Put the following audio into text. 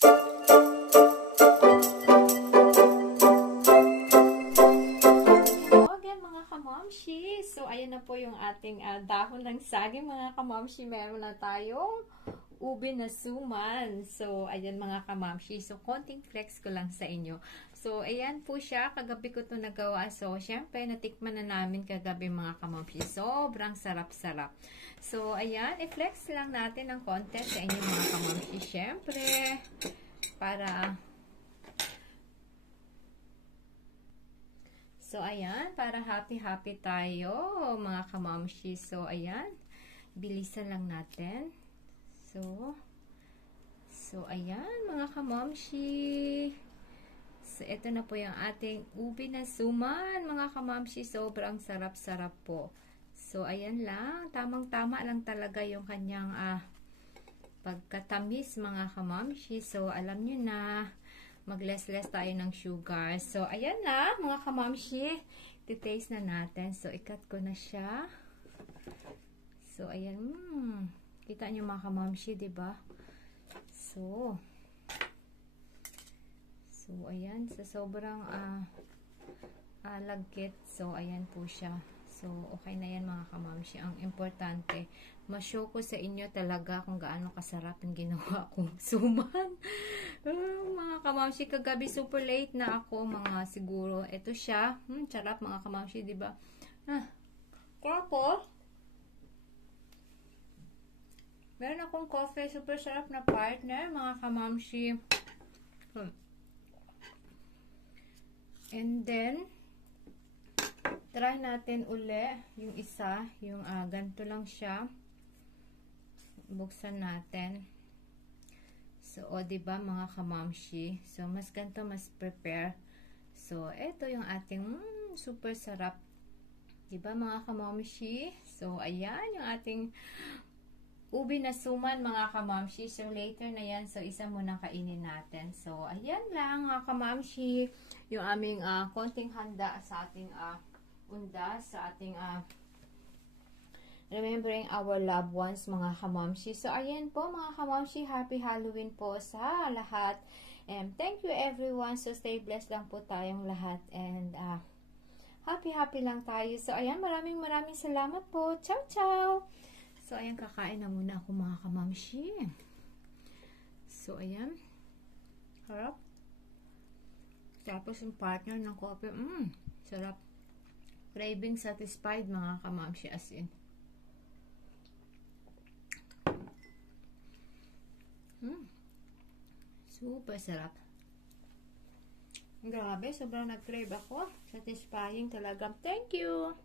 So, ayan na po yung ating dahon ng saging, mga kamamshi. Meron na tayong ube na suman. So, ayan mga kamamshi. So, konting flex ko lang sa inyo. So, ayan po siya. Kagabi ko ito nagawa. So, syempre, natikman na namin kagabi mga kamamshi. Sobrang sarap-sarap. So, ayan. I-flex lang natin ng konti sa inyo mga kamamshi. Syempre, para... So, ayan, para happy-happy tayo, mga kamamshi. So, ayan, bilisan lang natin. So, ayan, mga kamamshi. So, ito na po yung ating ube na suman, mga kamamshi. Sobrang sarap-sarap po. So, ayan lang, tamang-tama lang talaga yung kanyang pagkatamis, mga kamamshi. So, alam nyo na, mag-less tayo ng sugar. So, ayan na, mga kamamshi. Titaste na natin. So, ikat ko na siya. So, ayan. Kita nyo mga kamamshi, diba? So, ayan. Sa sobrang lagkit. So, ayan po siya. So, okay na yan mga kamamshi. Ang importante, ma-show ko sa inyo talaga kung gaano kasarap yung ginawa kong suman. Mga kamamshi, kagabi super late na ako, mga siguro. Ito siya. Sarap mga kamamshi, diba? Tapos, meron akong coffee. Super sarap na partner, mga kamamshi. And then, try natin uli yung isa. Yung ganito lang siya. Buksan natin. So, diba mga kamamshi? So, mas ganito, mas prepare. So, ito yung ating super sarap. Diba mga kamamshi? So, ayan yung ating ube na suman mga kamamshi. So, later na yan. So, isa muna kainin natin. So, ayan lang mga kamamshi. Yung aming konting handa sa ating undas, sa ating remembering our loved ones, mga kamamshi. So, ayan po, mga kamamshi. Happy Halloween po sa lahat. And thank you, everyone. So, stay blessed lang po tayong lahat. And, happy lang tayo. So, ayan, maraming salamat po. Ciao, ciao! So, ayan, kakain na muna ako, mga kamamshi. So, ayan. Harap. Tapos, yung partner ng coffee. Sarap. Craving satisfied, mga kamamshi, as in. Super sarap. Grabe, sobrang nag-crave ako. Satisfying talaga. Thank you!